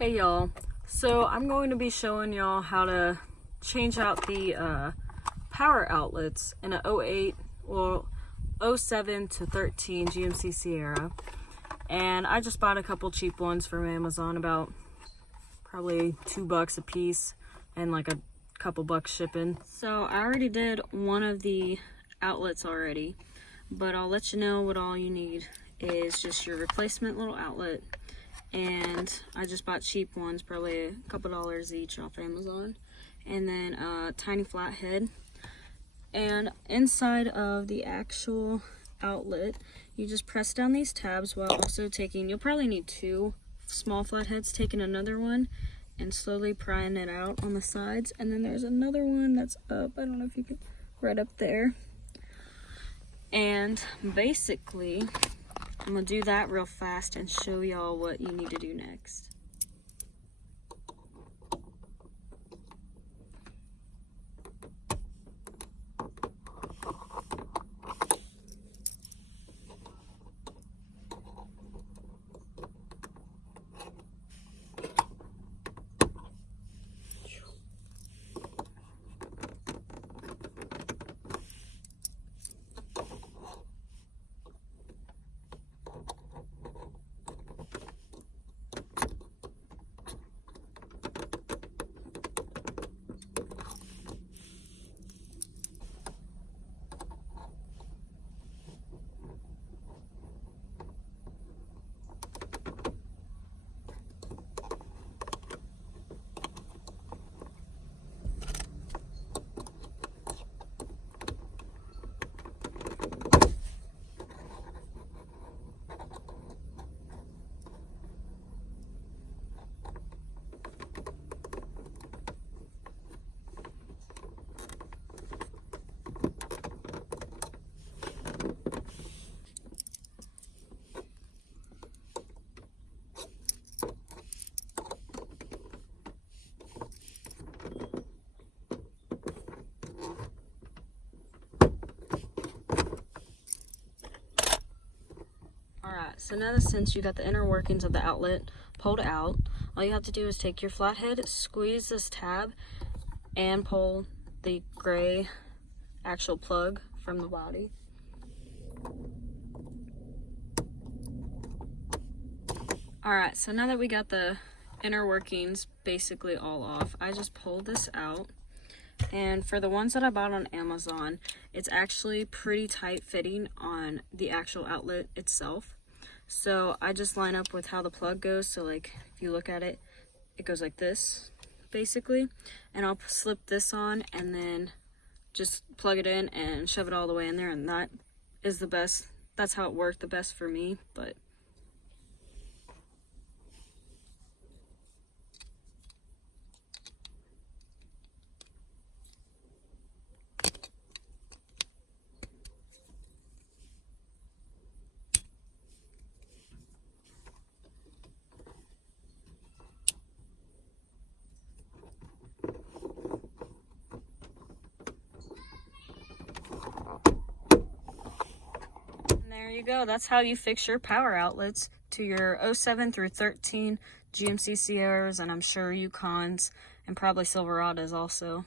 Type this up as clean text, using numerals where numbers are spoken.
Hey y'all, so I'm going to be showing y'all how to change out the power outlets in a 08 or 07 to 13 GMC Sierra, and I just bought a couple cheap ones from Amazon, about probably $2 a piece and like a couple bucks shipping. So I already did one of the outlets already, but I'll let you know what all you need is just your replacement little outlet. And I just bought cheap ones, probably a couple dollars each off Amazon, and then a tiny flathead. And inside of the actual outlet, you just press down these tabs while also taking, you'll probably need two small flatheads, taking another one and slowly prying it out on the sides. And then there's another one that's up, I don't know if you can, right up there. And basically, I'm gonna do that real fast and show y'all what you need to do next. Alright, so now that since you got the inner workings of the outlet pulled out, all you have to do is take your flathead, squeeze this tab, and pull the gray actual plug from the body. Alright, so now that we got the inner workings basically all off, I just pulled this out. And for the ones that I bought on Amazon, it's actually pretty tight fitting on the actual outlet itself. So I just line up with how the plug goes. So like if you look at it, it goes like this basically. And I'll slip this on and then just plug it in and shove it all the way in there. And that is the best. That's how it worked the best for me. But there you go. That's how you fix your power outlets to your 07 through 13 GMC Sierras, and I'm sure Yukons and probably Silverados also.